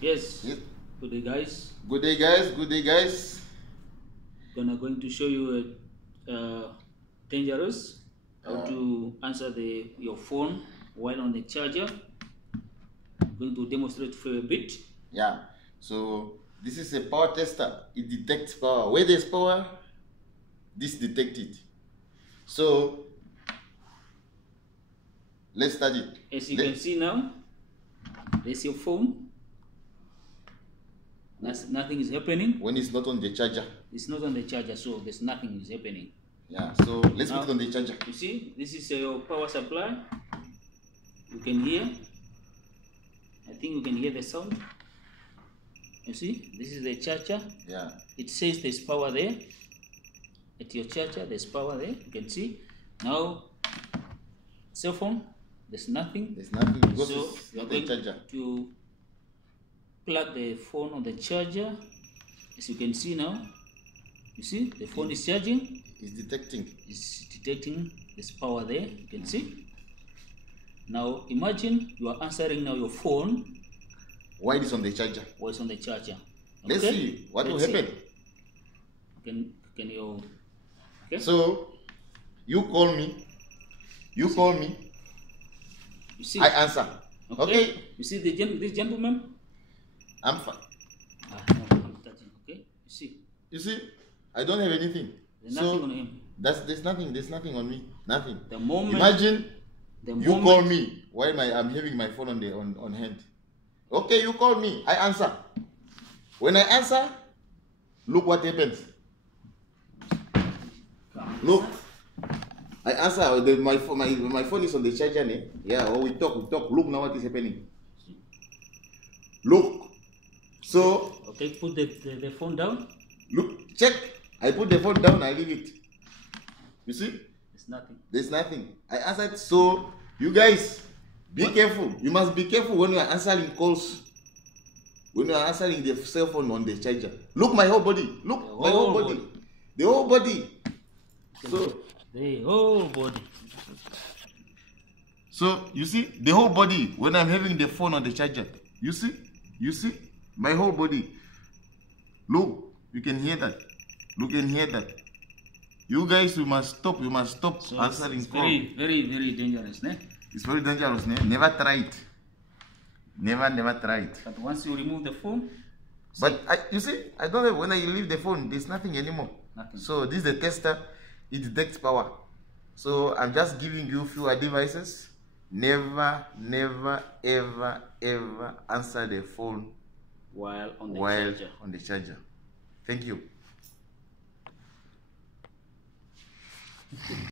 Yes. Yes. Good day, guys. Good day, guys. Good day, guys. Going to show you dangerous how to answer your phone while on the charger. I'm going to demonstrate for a bit. Yeah. So this is a power tester. It detects power. Where there's power, this detects it. So let's start it. As you can see now, there's your phone. Nothing is happening. When it's not on the charger. It's not on the charger, so there's nothing is happening. Yeah. So let's put it on the charger. You see, this is your power supply. You can hear. I think you can hear the sound. You see, this is the charger. Yeah. It says there's power there. At your charger, there's power there. You can see. Now, cell phone, there's nothing. There's nothing because So it's you're on the going charger. to plug the phone on the charger. As you can see now, you see the phone is charging. It's detecting. It's detecting there's power there. You can see. Now imagine you are answering now your phone Why it is on the charger? while it's on the charger. Let's see what will happen. Can you? Okay. So you call me. You call me. You see. I answer. Okay. You see this gentleman? I'm fine. No, I'm touching. Okay. You see. You see, I don't have anything. There's nothing on him. There's nothing on me. Nothing. The moment. Imagine The you moment, call me while I'm having my phone on hand. Okay, you call me. I answer. When I answer, look what happens. Look. I answer. My phone is on the charger. Yeah. Or we talk. Look now what is happening. Look. So. Okay, put the phone down. Look. Check. I put the phone down. I leave it. You see? There's nothing. There's nothing. I answered. So you guys, be careful. You must be careful when you are answering calls. When you are answering the cell phone on the charger. Look my whole body. Look my whole body. The whole body. So the whole body. So you see the whole body when I'm having the phone on the charger. You see? You see? My whole body. Look, you can hear that. Look and hear that. You guys, you must stop. You must stop So answering it's calls. very dangerous, ne? It's very dangerous. Never try it. Never try it. But once you remove the phone, But you see, I don't know, when I leave the phone, there's nothing anymore. Nothing. So this is the tester. It detects power. So I'm just giving you few advices. Never, ever answer the phone while on the while charger. on the charger. Thank you.